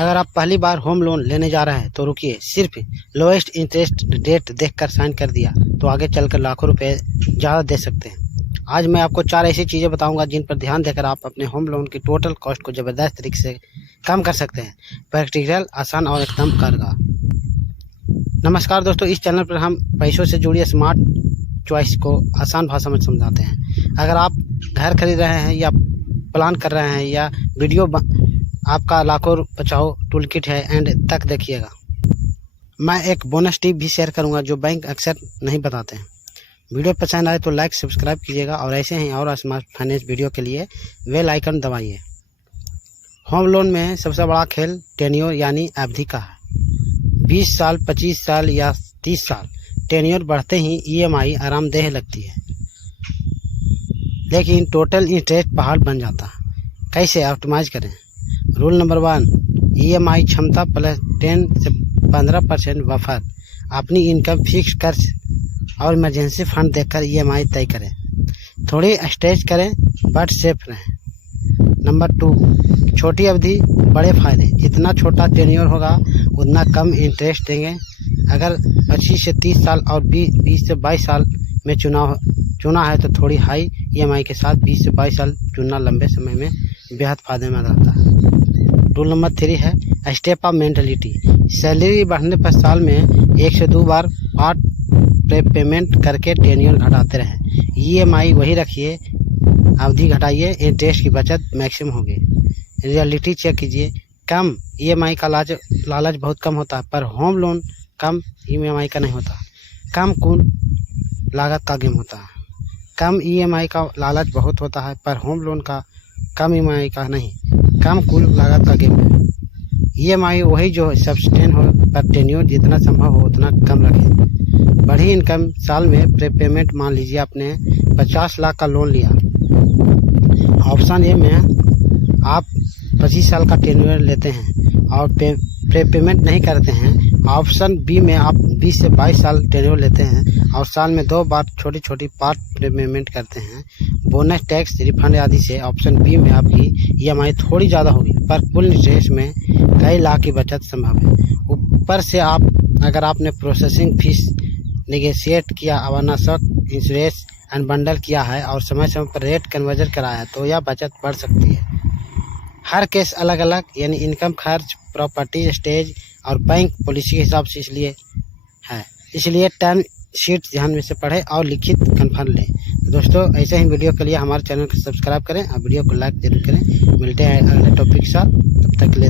अगर आप पहली बार होम लोन लेने जा रहे हैं तो रुकिए, सिर्फ लोएस्ट इंटरेस्ट रेट देखकर साइन कर दिया तो आगे चलकर लाखों रुपए ज़्यादा दे सकते हैं। आज मैं आपको 4 ऐसी चीज़ें बताऊंगा जिन पर ध्यान देकर आप अपने होम लोन की टोटल कॉस्ट को ज़बरदस्त तरीके से कम कर सकते हैं। प्रैक्टिकल, आसान और एकदम कारगर। नमस्कार दोस्तों, इस चैनल पर हम पैसों से जुड़ी स्मार्ट चॉइस को आसान भाषा में समझाते हैं। अगर आप घर खरीद रहे हैं या प्लान कर रहे हैं या वीडियो आपका लाखों बचाओ टूल किट है, एंड तक देखिएगा। मैं एक बोनस टिप भी शेयर करूंगा जो बैंक अक्सर नहीं बताते हैं। वीडियो पसंद आए तो लाइक सब्सक्राइब कीजिएगा और ऐसे ही और स्मार्ट फाइनेंस वीडियो के लिए बेल आइकन दबाइए। होम लोन में सबसे बड़ा खेल टेन्योर यानी अवधि का है। 20 साल, 25 साल या 30 साल। टेन्योर बढ़ते ही EMI आरामदेह लगती है, लेकिन टोटल इंटरेस्ट पहाड़ बन जाता है। कैसे ऑप्टिमाइज करें? रूल नंबर 1, EMI क्षमता प्लस 10 से 15% बफर। अपनी इनकम फिक्स खर्च और इमरजेंसी फंड देखकर EMI तय करें। थोड़ी स्ट्रेच करें बट सेफ रहें। नंबर 2, छोटी अवधि बड़े फायदे। जितना छोटा टेन्योर होगा उतना कम इंटरेस्ट देंगे। अगर 25 से 30 साल और 20 से 22 साल में चुना है तो थोड़ी हाई EMI के साथ 20 से 22 साल चुनना लंबे समय में बेहद फायदेमंद रहता है। रूल नंबर 3 है स्टेप अप मेंटलिटी। सैलरी बढ़ने पर साल में 1 से 2 बार पार्ट पेमेंट करके टेन्योर घटाते रहें। EMI वही रखिए, अवधि घटाइए, इंटरेस्ट की बचत मैक्सिमम होगी। रियलिटी चेक कीजिए। कम EMI का लालच बहुत कम होता है, पर होम लोन कम EMI का नहीं होता। कम कुल लागत का गेम होता है। कम EMI का लालच बहुत होता है, पर होम लोन का कम EMI का नहीं, कम कुल लागत का गेम है। EMI वही जो सब्सटेन हो, पर टेन्योर जितना संभव हो उतना कम रखें। बढ़ी इनकम साल में प्रीपेमेंट, मान लीजिए आपने 50 लाख का लोन लिया। ऑप्शन ए में आप 25 साल का टेन्योर लेते हैं और प्रीपेमेंट नहीं करते हैं। ऑप्शन बी में आप 20 से 22 साल टेन्योर लेते हैं और साल में 2 बार छोटी छोटी पार्ट प्रीपेमेंट करते हैं। बोनस, टैक्स रिफंड आदि से ऑप्शन बी में आपकी EMI थोड़ी ज़्यादा होगी, पर कुल इंटरेस्ट में कई लाख की बचत संभव है। ऊपर से अगर आपने प्रोसेसिंग फीस नेगोशिएट किया, अनावश्यक इंश्योरेंस अनबंडल किया है और समय समय पर रेट कन्वर्जन कराया है तो यह बचत बढ़ सकती है। हर केस अलग अलग, यानी इनकम, खर्च, प्रॉपर्टी स्टेज और बैंक पॉलिसी के हिसाब से इसलिए टर्म शीट ध्यान में से पढ़ें और लिखित कन्फर्म लें। तो दोस्तों, ऐसे ही वीडियो के लिए हमारे चैनल को सब्सक्राइब करें और वीडियो को लाइक जरूर करें। मिलते हैं अगले टॉपिक के साथ, तब तक के लिए।